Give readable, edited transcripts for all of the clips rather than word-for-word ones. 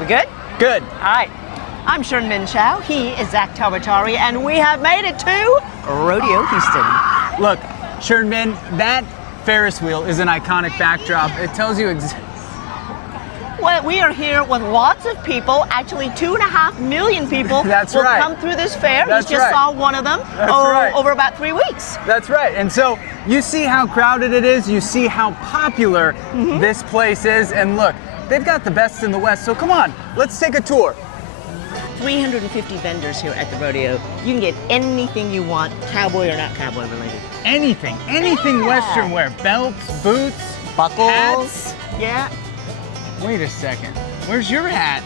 We good? Good. All right. I'm Shern-Min Chow. He is Zack Tawatari, and we have made it to RodeoHouston. Look, Shern-Min, that Ferris wheel is an iconic backdrop. It tells you Well, we are here with lots of people. Actually, 2.5 million people That's will right. come through this fair. That's We just right. saw one of them Right. over about 3 weeks. That's right. And so you see how crowded it is. You see how popular this place is. And look, they've got the best in the West. So come on, let's take a tour. 350 vendors here at the rodeo. You can get anything you want, cowboy or not cowboy related. Anything Yeah. Western wear. Belts, boots, Buckles. hats. Yeah. Wait a second. Where's your hat?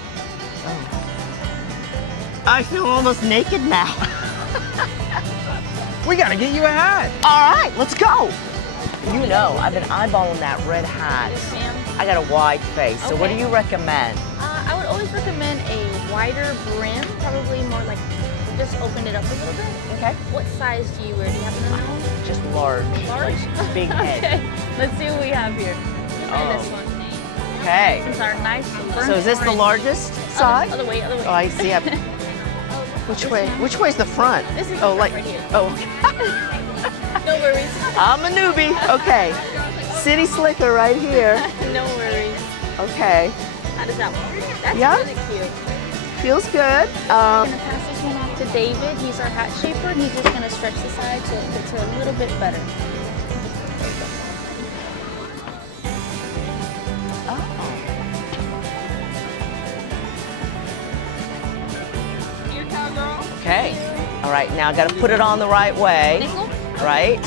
I feel almost naked now. We gotta get you a hat. All right, let's go. You know, I've been eyeballing that red hat. Yes, ma'am. I got a wide face, so what do Okay. you recommend? I would always recommend a wider brim, probably more like just open it up a little bit. Okay. What size do you wear? Do you happen to know? Just large. Large? Like big head. Okay, let's see what we have here. Try Oh. this one. Okay. Since our nice burnt So is this the orange. largest size? Other way, other way. Oh, I see. Which way? Which way's the front? This is the oh, front like right here. oh. No worries. I'm a newbie. Okay. City slicker right here. No worries. Okay. How does that one? That's Yeah? really cute. Feels good. I'm gonna pass this one off to David. He's our hat shaper, and he's just gonna stretch the side so it fits her a little bit better. Here, cowgirl. Okay. All right. Now I got to put it on the right way. Nickel. Right.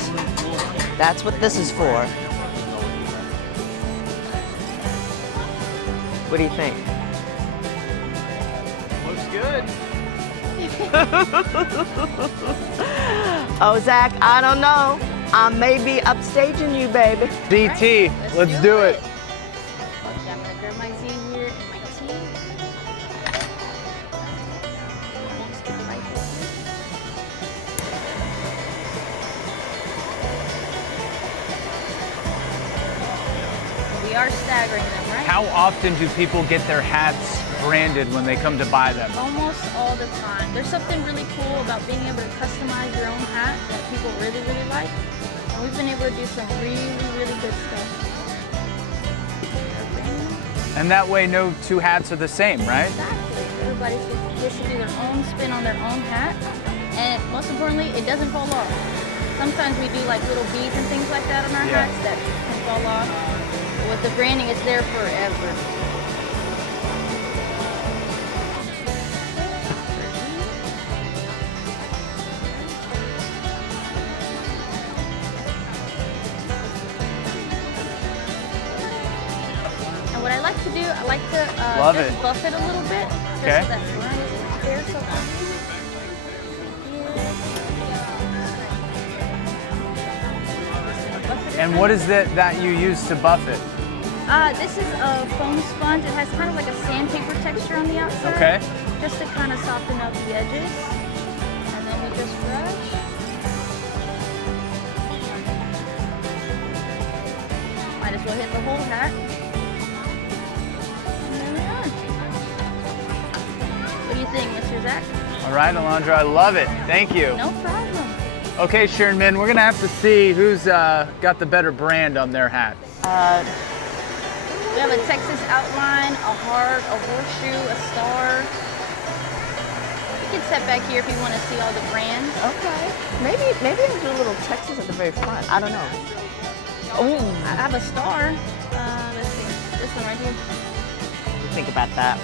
That's what this is for. What do you think? Looks good. Oh, Zach, I don't know. I may be upstaging you, baby. DT, let's do it. Okay, I'm gonna grab my Z here and my T. Just get right here. We are staggering them, right? How often do people get their hats branded when they come to buy them? Almost all the time. There's something really cool about being able to customize your own hat that people really, really like. And we've been able to do some really, really good stuff. And that way no two hats are the same, right? Exactly. Everybody gets to do their own spin on their own hat. And most importantly, it doesn't fall off. Sometimes we do like little beads and things like that on our Yeah. hats that can fall off. But with the branding, it's there forever. And what I like to do, I like to Love just it. buff it a little bit. Just Okay. so that line isn't there so obvious. And what is it that you use to buff it? This is a foam sponge. It has kind of like a sandpaper texture on the outside. Okay. Just to kind of soften up the edges. And then we just brush. Might as well hit the whole hat. And there we are. What do you think, Mr. Zack? All right, Alondra, I love it. Thank you. No problem. Okay, Shern-Min, we're gonna have to see who's got the better brand on their hats. We have a Texas outline, a heart, a horseshoe, a star. You can step back here if you want to see all the brands. Okay. Maybe I'll do a little Texas at the very front. I don't know. Oh, I have a star. Let's see. This one right here. think about that.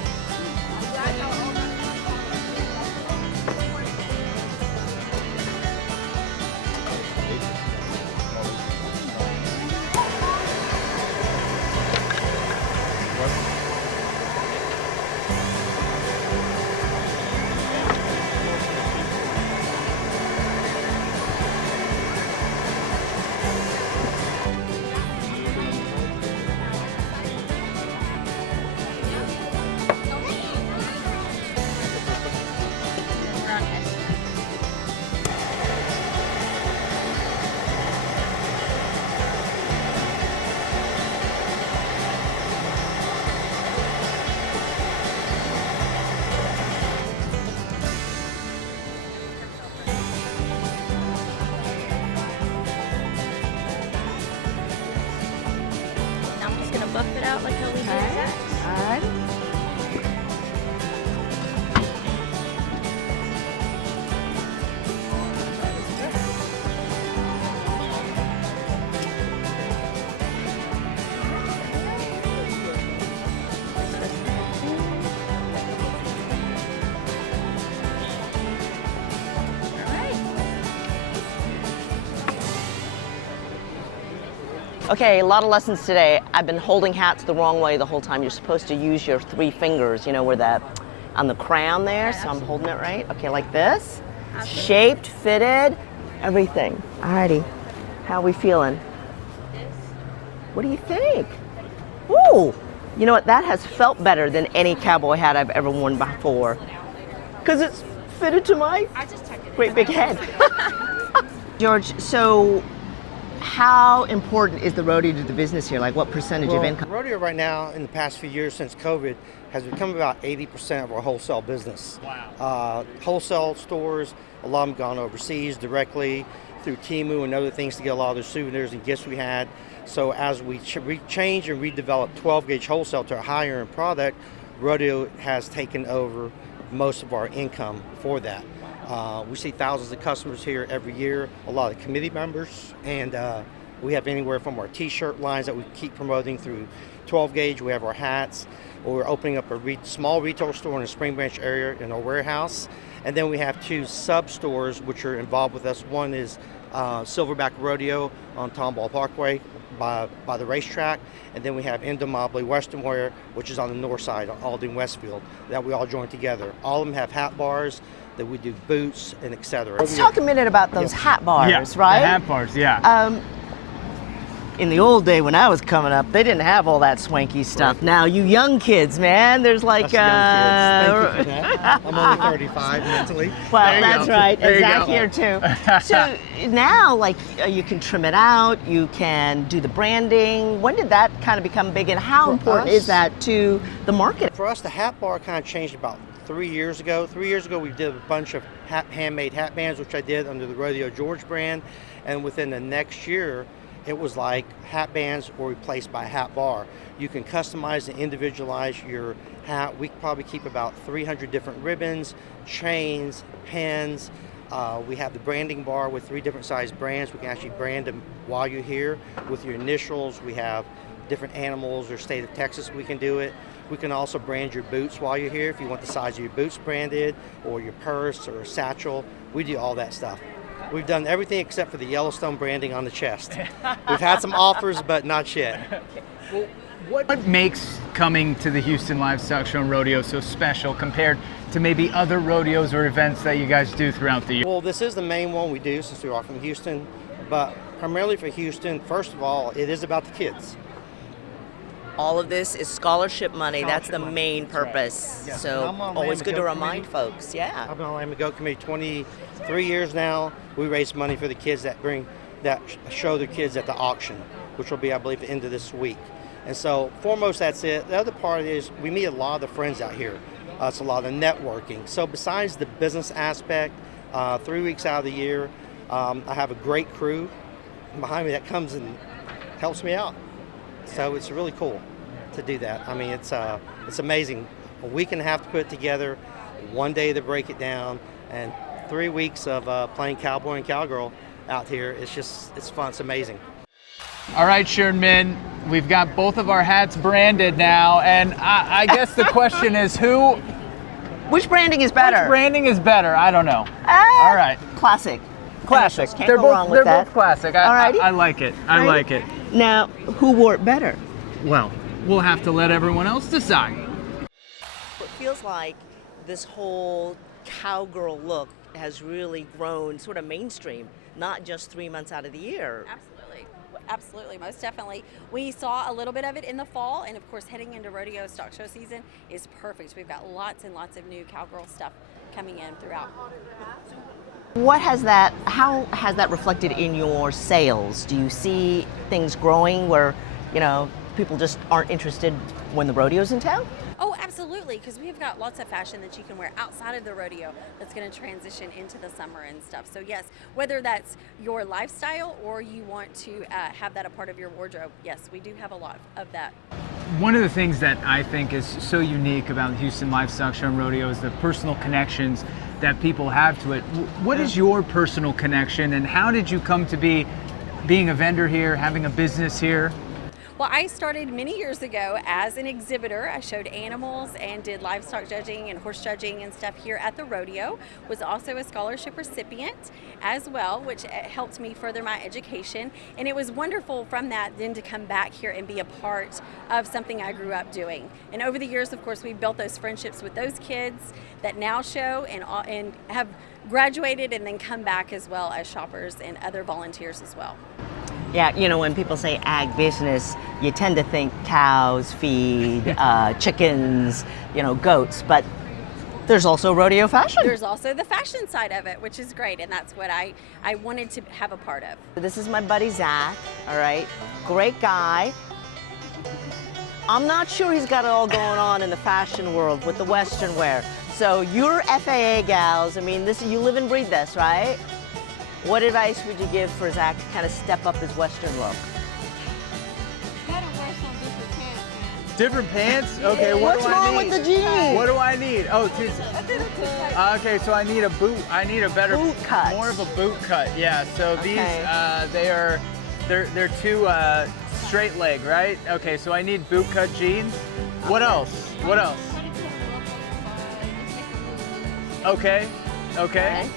Okay, a lot of lessons today. I've been holding hats the wrong way the whole time. You're supposed to use your 3 fingers, you know, where that, on the crown there, so I'm holding it right. Okay, like this. Shaped, fitted, everything. Alrighty, how are we feeling? What do you think? Ooh, you know what, that has felt better than any cowboy hat I've ever worn before. Because it's fitted to my great big head. George, so how important is the rodeo to the business here? Like what percentage of income? Rodeo right now, in the past few years since COVID, has become about 80% of our wholesale business. Wow. Wholesale stores, a lot of them gone overseas directly through Temu and other things to get a lot of the souvenirs and gifts we had. So as we change and redevelop 12-gauge wholesale to a higher end product, Rodeo has taken over most of our income for that. We see thousands of customers here every year, a lot of committee members, and we have anywhere from our t-shirt lines that we keep promoting through 12-gauge. We have our hats. We're opening up a small retail store in the Spring Branch area in our warehouse. And then we have 2 sub-stores which are involved with us. One is Silverback Rodeo on Tomball Parkway by the racetrack. And then we have Indomably Western Wear, which is on the north side, Alding Westfield, that we all join together. All of them have hat bars, that we do boots and etc. Let's talk a minute about those hat bars, Yeah, right? the hat bars, yeah. In the old day when I was coming up, they didn't have all that swanky stuff. Right. Now, you young kids, man, there's like... Us young kids. Thank you for that. I'm only 35 mentally. Well, that's go. right. There And you Zack go. here too. So now, like, you can trim it out, you can do the branding. When did that kind of become big, and how important is that to the market? For us, the hat bar kind of changed about 3 years ago. 3 years ago, we did a bunch of handmade hat bands, which I did under the Rodeo George brand. And within the next year, it was like hat bands were replaced by a hat bar. You can customize and individualize your hat. We probably keep about 300 different ribbons, chains, pins. We have the branding bar with 3 different size brands. We can actually brand them while you're here with your initials. We have different animals or state of Texas, we can do it. We can also brand your boots while you're here if you want the size of your boots branded, or your purse or satchel. We do all that stuff. We've done everything except for the Yellowstone branding on the chest. We've had some offers, but not yet. Well, what makes coming to the Houston Livestock Show and Rodeo so special compared to maybe other rodeos or events that you guys do throughout the year? Well, this is the main one we do since we are from Houston, but primarily for Houston, first of all, it is about the kids. All of this is scholarship money. That's the main That's right. purpose. Yeah. So I'm on always Lamb good to Goat remind Committee. folks. Yeah. I've been on Lamb Goat Committee 23 years now. We raise money for the kids that show their kids at the auction, which will be, I believe, the end of this week. And so, foremost, that's it. The other part is we meet a lot of the friends out here. It's a lot of networking. So besides the business aspect, 3 weeks out of the year, I have a great crew behind me that comes and helps me out. So it's really cool to do that. I mean, it's amazing. A week and a half to put it together, 1 day to break it down, and 3 weeks of playing cowboy and cowgirl out here. It's fun. It's amazing. All right, Shern-Min, we've got both of our hats branded now, and I guess the question is Which branding is better? which branding is better? I don't know. All right. Classic. Classic. Can't They're go both wrong with that. both classic. Alrighty. I like it. I like it. Now, who wore it better? Well, we'll have to let everyone else decide. It feels like this whole cowgirl look has really grown sort of mainstream, not just 3 months out of the year. Absolutely, most definitely. We saw a little bit of it in the fall, and of course heading into rodeo stock show season is perfect. We've got lots and lots of new cowgirl stuff coming in throughout. How has that reflected in your sales? Do you see things growing where, people just aren't interested when the rodeo's in town? Oh, absolutely, because we've got lots of fashion that you can wear outside of the rodeo that's going to transition into the summer and stuff. So yes, whether that's your lifestyle or you want to have that a part of your wardrobe, yes, we do have a lot of that. One of the things that I think is so unique about the Houston Livestock Show and Rodeo is the personal connections that people have to it. What is your personal connection, and how did you come to being a vendor here, having a business here? Well, I started many years ago as an exhibitor. I showed animals and did livestock judging and horse judging and stuff here at the rodeo. Was also a scholarship recipient as well, which helped me further my education. And it was wonderful from that then to come back here and be a part of something I grew up doing. And over the years, of course, we built those friendships with those kids that now show and have graduated and then come back as well as shoppers and other volunteers as well. Yeah, you know, when people say ag business, you tend to think cows, feed, chickens, you know, goats, but there's also rodeo fashion. There's also the fashion side of it, which is great, and that's what I wanted to have a part of. This is my buddy Zack, all right? Great guy. I'm not sure he's got it all going on in the fashion world with the Western wear. So you're FAA gals, I mean, this you live and breathe this, right? What advice would you give for Zack to kind of step up his Western look? You gotta wear some different pants, man. Different pants? Okay, what What's do I wrong need? with the jeans? What do I need? Oh, okay, so I need a boot. I need a better Boot cut. more of a boot cut. Yeah. So these Okay. they're too straight leg, right? Okay, so I need boot cut jeans. What else? What else? Okay. Okay.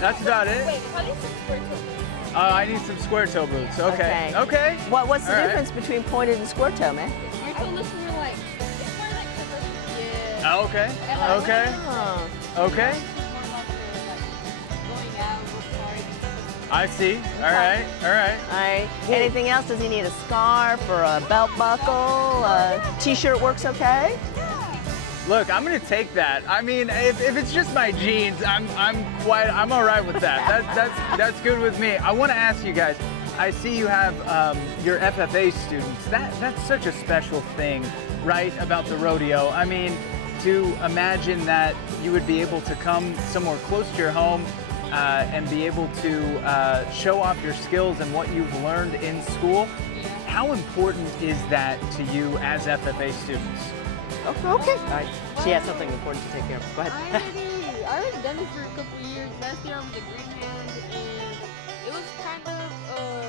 That's about it. Wait, probably some square toe. I need some square toe boots. Okay. Okay. What's the All right. difference between pointed and square toe, man? Square toe looks more like, it's more like commercial. Yeah. Okay. Okay. Oh. Okay. More about the, like, going out with parties. I see. All right. All right. All right. Anything else? Does he need a scarf or a belt buckle? A t-shirt works okay? Look, I'm gonna take that. I mean, if it's just my jeans, I'm all right with that. That's good with me. I want to ask you guys. I see you have your FFA students. That's such a special thing, right, about the rodeo. I mean, to imagine that you would be able to come somewhere close to your home and be able to show off your skills and what you've learned in school. How important is that to you as FFA students? Okay. All right. She has something important to take care of. Go ahead. I already done this for a couple of years. Last year I was a green hand, and it was kind of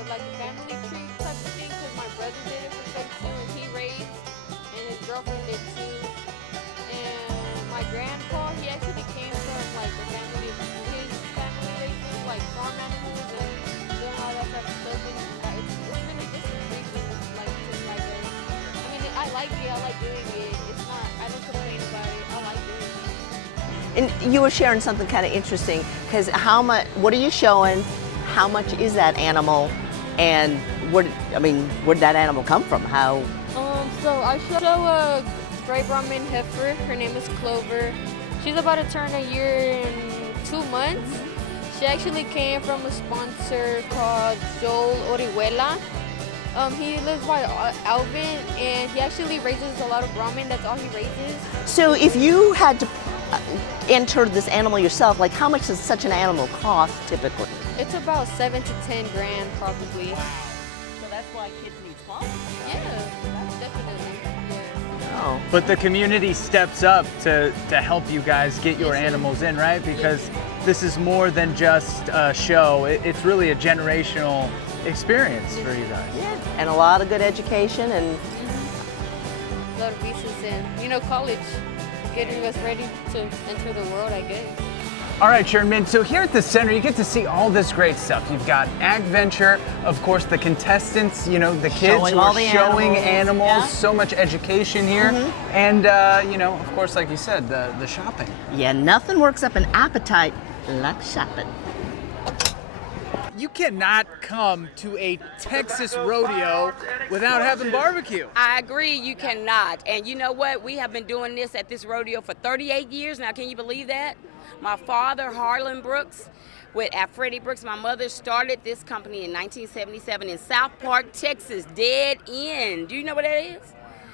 like a family tree type of thing because my brother did it for 32 and he raised, and his girlfriend did too. And my grandpa, he actually came from like the family, his family raises like farm animals and doing all that type of stuff. And it's really just intriguing, like to like it. I mean, I like it. I like doing it. It's not. I don't complain about it. I like doing it. And you were sharing something kind of interesting because what are you showing? How much is that animal? And where'd that animal come from? How? So I show a gray Brahmin heifer. Her name is Clover. She's about to turn a year in 2 months. She actually came from a sponsor called Joel Orihuela. He lives by Alvin, and he actually raises a lot of Brahmin. That's all he raises. So if you had to enter this animal yourself, like how much does such an animal cost typically? It's about 7 to 10 grand probably. So that's why kids need sponsors. Yeah, definitely. Yeah. Oh. But the community steps up to help you guys get your animals in, right? Because this is more than just a show. It's really a generational experience for you guys. Yeah. And a lot of good education and A lot of visas and, college, getting us ready to enter the world, I guess. All right, Shern-Min, so here at the center, you get to see all this great stuff. You've got Ag Venture, of course, the contestants, the kids Showing who all are the showing animals. animals, Yeah. so much education here. And, of course, like you said, the shopping. yeah, nothing works up an appetite like shopping. You cannot come to a Texas rodeo without having barbecue. I agree, you cannot. And you know what? We have been doing this at this rodeo for 38 years now. Can you believe that? My father, Harlon Brooks, at Freddie Brooks, my mother started this company in 1977 in South Park, Texas, dead end. Do you know what that is?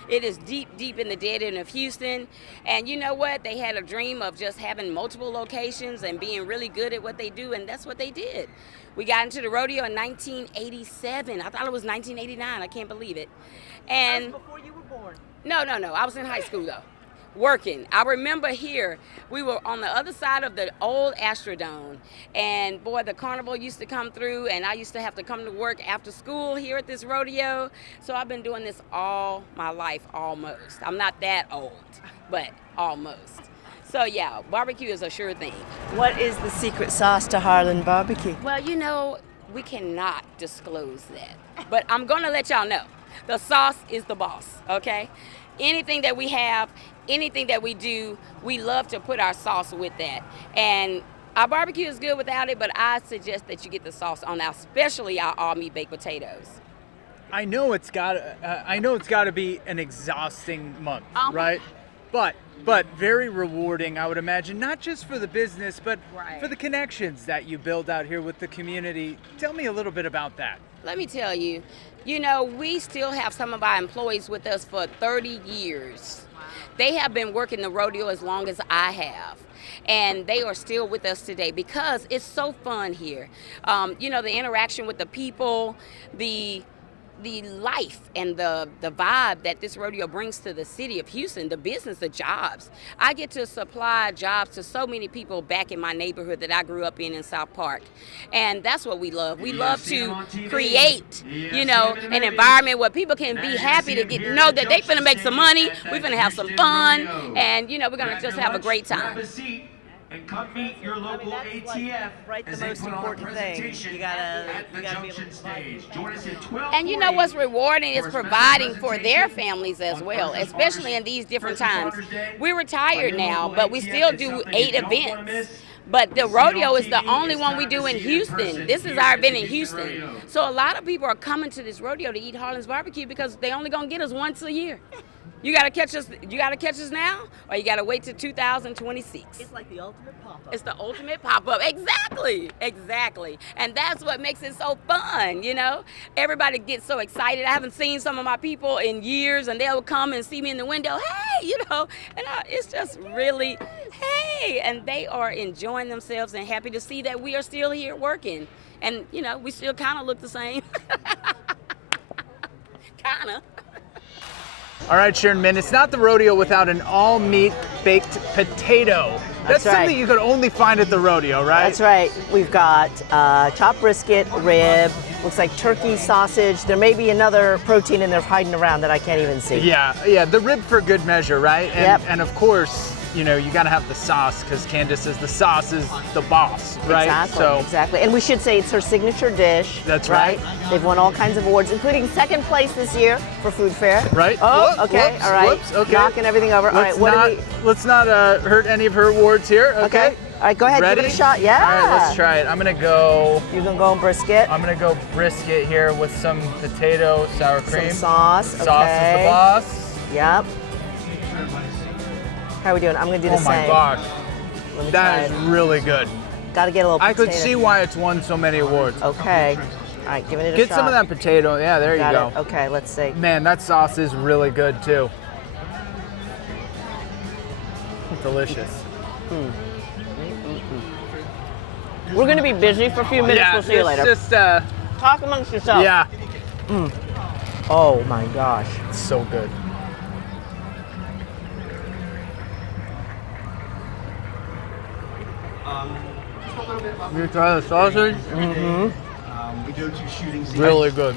It is deep, deep in the dead end of Houston. And you know what? They had a dream of just having multiple locations and being really good at what they do, and that's what they did. We got into the rodeo in 1987. I thought it was 1989. I can't believe it. And Before you were born. no. I was in high school though. working. I remember here, we were on the other side of the old Astrodome, and boy, the carnival used to come through, and I used to have to come to work after school here at this rodeo. So I've been doing this all my life, almost. I'm not that old, but almost. So yeah, barbecue is a sure thing. What is the secret sauce to Harlon barbecue? Well, you know, we cannot disclose that, but I'm gonna let y'all know. The sauce is the boss, okay? Anything that we have, anything that we do, we love to put our sauce with that. And our barbecue is good without it, but I suggest that you get the sauce on, especially our all-meat baked potatoes. I know it's got to be an exhausting month, right? But very rewarding, I would imagine, not just for the business, but for the connections that you build out here with the community. Tell me a little bit about that. Let me tell you, you know, we still have some of our employees with us for 30 years. They have been working the rodeo as long as I have. And they are still with us today because it's so fun here. You know, the interaction with the people, the life and the vibe that this rodeo brings to the city of Houston, the business, the jobs. I get to supply jobs to so many people back in my neighborhood that I grew up in South Park. And that's what we love. We love to create, you know, an environment where people can be happy to know that they finna make some money, we finna have some fun, and, you know, we're gonna just have a great time. And come meet your local ATF as they put on a presentation at the junction stage. Join us at 12:40. And you know what's rewarding is providing for their families as well, especially in these different times. We're retired now, but we still do 8 events. But the rodeo is the only one we do in Houston. This is our event in Houston. So a lot of people are coming to this rodeo to eat Harlon's barbecue because they only gonna get us once a year. You gotta catch us. You gotta catch us now, or you gotta wait till 2026. It's like the ultimate pop-up. It's the ultimate pop-up. Exactly, exactly. And that's what makes it so fun. You know, everybody gets so excited. I haven't seen some of my people in years, and they'll come and see me in the window. Hey, you know, and it's just really, hey, and they are enjoying themselves and happy to see that we are still here working, and you know, we still kind of look the same. Kind of. All right, Shern-Min, it's not the rodeo without an all-meat baked potato. That's right. Something you could only find at the rodeo, right? That's right. We've got chopped brisket, rib, looks like turkey, sausage. There may be another protein in there hiding around that I can't even see. Yeah, the rib for good measure, right? And, Yep. and of course, you know, you gotta have the sauce because Candace says the sauce is the boss, right? Exactly. And we should say it's her signature dish. That's right. They've won all kinds of awards, including second place this year for Food Fair. Right. Oh, Whoops, okay. whoops, All right. whoops, okay. Knocking everything over. All right. Let's not hurt any of her awards here. Okay. Okay. All right. Go ahead. Ready? Give it a shot. Yeah. All right. Let's try it. I'm gonna go. You can go brisket. I'm gonna go brisket here with some potato sour cream. Some sauce. Sauce is the boss. Yep. How are we doing? I'm gonna do the Oh same. my gosh, Let me that is try it. really good. Got to get a little I potato. could see why it's won so many awards. Okay. All right, giving it a Get shot. some of that potato. Yeah, there Got you go. it. Okay, let's see. Man, that sauce is really good too. Delicious. We're gonna be busy for a few minutes. Yeah, We'll see you later. Just Talk amongst yourselves. yeah, Oh my gosh. it's so good. You try the sausage? We go to shooting scenes. Really good.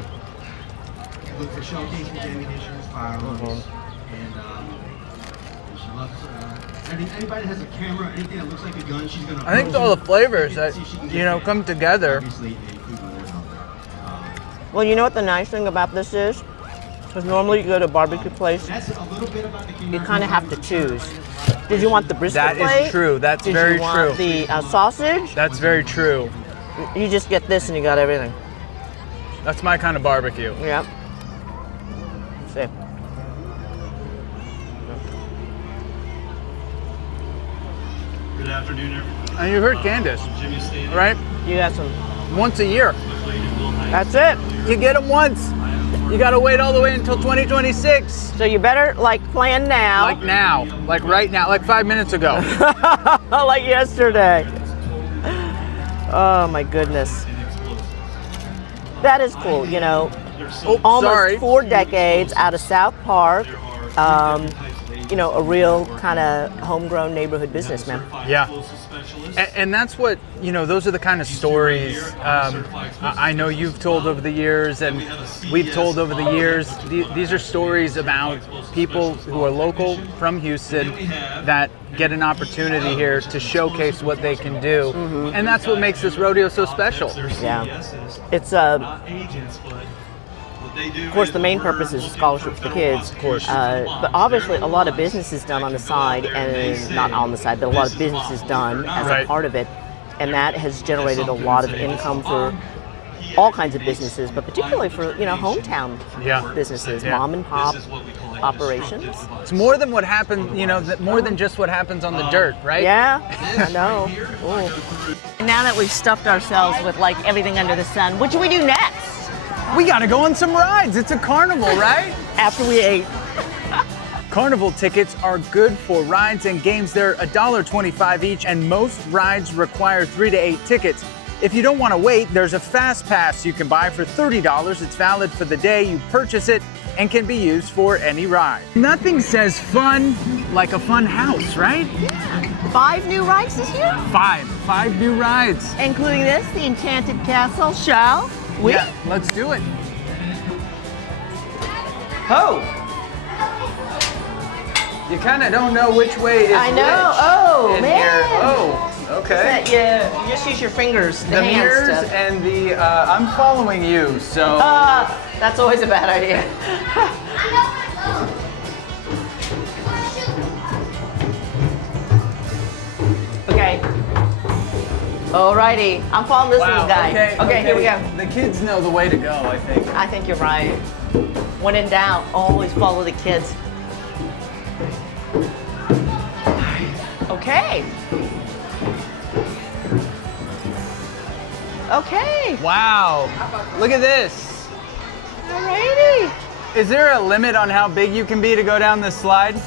Look for shell casings, ammunition, firearms, and she loves. Anybody that has a camera, anything that looks like a gun, she's gonna. I think all the flavors that come together. Obviously, a food reward out there. Well, you know what the nice thing about this is? Because normally you go to a barbecue place, That's a little bit about the you kind of have to choose. Did you want the brisket That plate? is true. That's Did very you want true. the sausage? That's very true. You just get this and you got everything. That's my kind of barbecue. Yep. Let's see. Good afternoon, everyone. And you heard Candace, Jimmy Stadium. right? You got some. Once a year. That's it. You get them once. You gotta wait all the way until 2026. So you better plan now. Like now, like right now, like 5 minutes ago. Like yesterday. Oh my goodness. That is cool, you know. Oh, Almost sorry. 4 decades out of South Park. you know, a real kind of homegrown neighborhood business, man. Yeah. And that's what, you know, those are the kind of stories I know you've told over the years and we've told over the years. These are stories about people who are local from Houston that get an opportunity here to showcase what they can do. And that's what makes this rodeo so special. Yeah. It's of course, the main purpose is a scholarship for the kids. Of course. But obviously, a lot of business is done on the side, and not on the side, but a lot of business is done as a part of it. And that has generated a lot of income for all kinds of businesses, but particularly for, you know, hometown businesses, mom and pop operations. It's more than what happens, you know, more than just what happens on the dirt, right? Yeah, I know. Ooh. Now that we've stuffed ourselves with like everything under the sun, what do we do next? We gotta go on some rides. It's a carnival, right? After we ate. Carnival tickets are good for rides and games. They're $1.25 each, and most rides require 3 to 8 tickets. If you don't want to wait, there's a fast pass you can buy for $30. It's valid for the day you purchase it and can be used for any ride. Nothing says fun like a fun house, right? Yeah. 5 new rides this year? 5 new rides. Including this, the Enchanted Castle. Shall we? Yeah, let's do it. Oh! You kind of don't know which way is I know. which Oh, in man. here. Oh, okay. Yeah, you just use your fingers. The hands mirrors to- and the, I'm following you, so. That's always a bad idea. Okay. Alrighty, I'm following this little guy. Okay, here we go. The kids know the way to go, I think. I think you're right. When in doubt, always follow the kids. Okay. Okay. Wow, look at this. Alrighty. Is there a limit on how big you can be to go down this slide?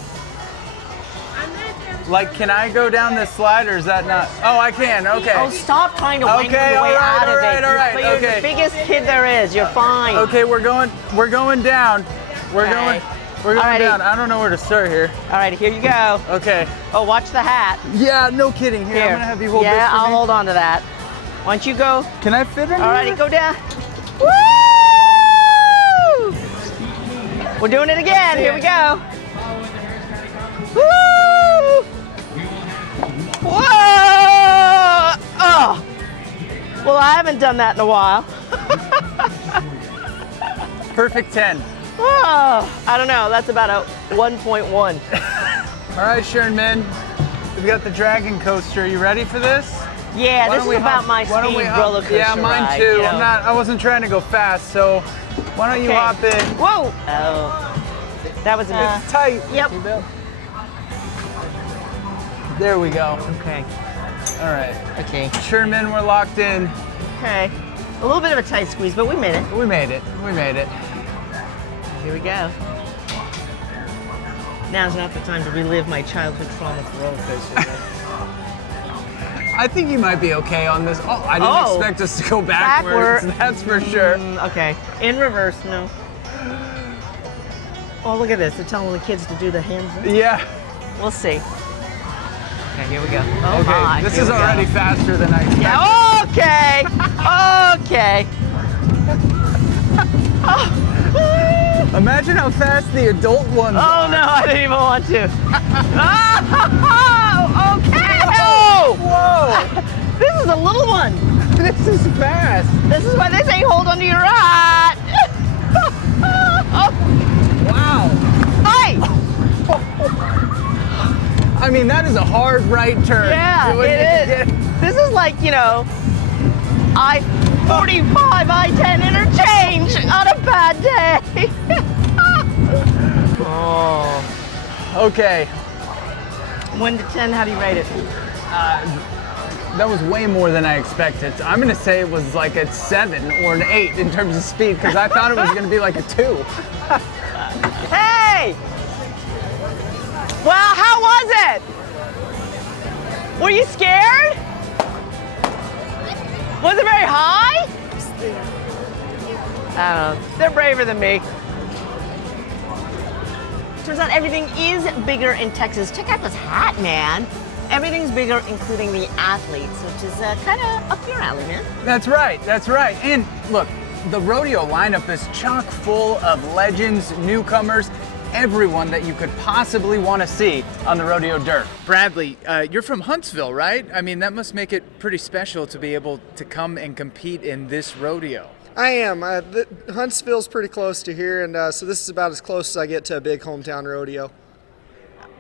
Like, can I go down this slide, or is that not? Oh, I can, okay. Oh, stop trying to wangle your way out of it. You're the biggest kid there is. You're fine. Okay, we're going down. We're going Alrighty. down. I don't know where to start here. All right, here you go. Okay. Oh, watch the hat. Yeah, no kidding. Here, I'm gonna have you hold this for Yeah, I'll me. hold on to that. Why don't you go? Can I fit in? Alrighty, go down. Woo! We're doing it again. Here we go. Woo! Whoa! Oh! Well, I haven't done that in a while. Perfect 10. Oh, I don't know. That's about a 1.1. All right, Shern-Min. We've got the dragon coaster. You ready for this? Yeah, this is about my speed roller coaster Yeah, mine ride, too. you know. I wasn't trying to go fast, so why don't you hop in? Whoa! Oh, that was a It's tight. Yep. There we go. Okay. All right. Okay. Shern-Min, we're locked in. Okay. A little bit of a tight squeeze, but we made it. We made it. We made it. Here we go. Now's not the time to relive my childhood trauma with roller coasters. I think you might be okay on this. Oh, I didn't expect us to go backwards. That's for sure. Okay. In reverse, no. Oh, look at this. They're telling the kids to do the hands. Yeah. We'll see. Okay, here we go. Oh Okay, my. this Here is we go. already faster than I expected. Yeah, okay. Okay. Imagine how fast the adult ones Oh are. no, I didn't even want to. Oh, okay. Oh! Whoa! This is a little one. This is fast. This is why they say hold onto your right. Wow. Hey! I mean, that is a hard right turn. Yeah, it is. This is like, you know, I-45, I-10 interchange on a bad day. Oh. Okay. 1 to 10, how do you rate it? That was way more than I expected. I'm gonna say it was like a 7 or an 8 in terms of speed, because I thought it was gonna be like a 2. Hey! Well, how was it? Were you scared? Was it very high? I don't know. They're braver than me. turns out everything is bigger in Texas. Check out this hat, man. Everything's bigger, including the athletes, which is kind of up your alley, man. That's right, that's right. And look, the rodeo lineup is chock full of legends, newcomers, everyone that you could possibly want to see on the rodeo dirt. Bradley, you're from Huntsville, right? I mean, that must make it pretty special to be able to come and compete in this rodeo. I am. Huntsville's pretty close to here, and so this is about as close as I get to a big hometown rodeo.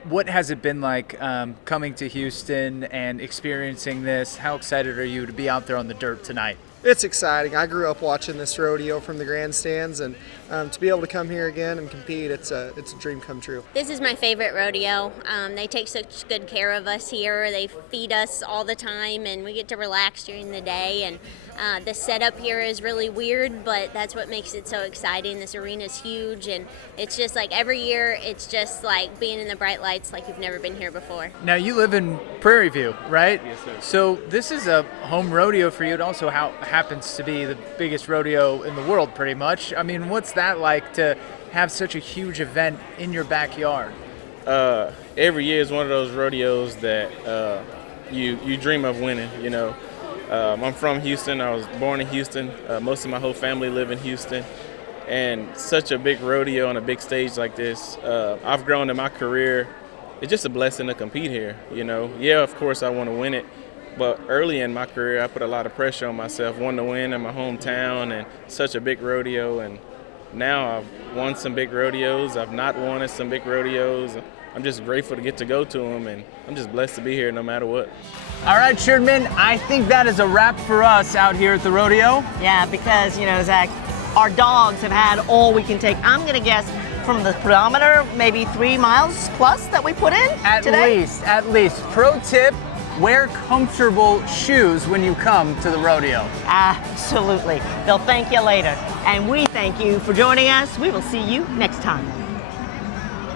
What has it been like coming to Houston and experiencing this? How excited are you to be out there on the dirt tonight? It's exciting. I grew up watching this rodeo from the grandstands, and to be able to come here again and compete, it's a dream come true. This is my favorite rodeo. They take such good care of us here. They feed us all the time, and we get to relax during the day. And the setup here is really weird, but that's what makes it so exciting. This arena is huge, and it's just like every year, it's just like being in the bright lights like you've never been here before. Now, you live in Prairie View, right? Yes, sir. So this is a home rodeo for you. It also happens to be the biggest rodeo in the world, pretty much. I mean, what's that like to have such a huge event in your backyard? Every year is one of those rodeos that you dream of winning, you know. I'm from Houston. I was born in Houston. Most of my whole family live in Houston. And such a big rodeo on a big stage like this, I've grown in my career. It's just a blessing to compete here, you know. Yeah, of course I want to win it. But early in my career, I put a lot of pressure on myself, wanting to win in my hometown and such a big rodeo. And now I've won some big rodeos. I've not won at some big rodeos. I'm just grateful to get to go to them, and I'm just blessed to be here no matter what. All right, Shern-Min, I think that is a wrap for us out here at the rodeo. Yeah, because, you know, Zach, our dogs have had all we can take. I'm going to guess from the pedometer, maybe 3 miles plus that we put in today? At least. Pro tip, wear comfortable shoes when you come to the rodeo. Absolutely. They'll thank you later. And we thank you for joining us. We will see you next time.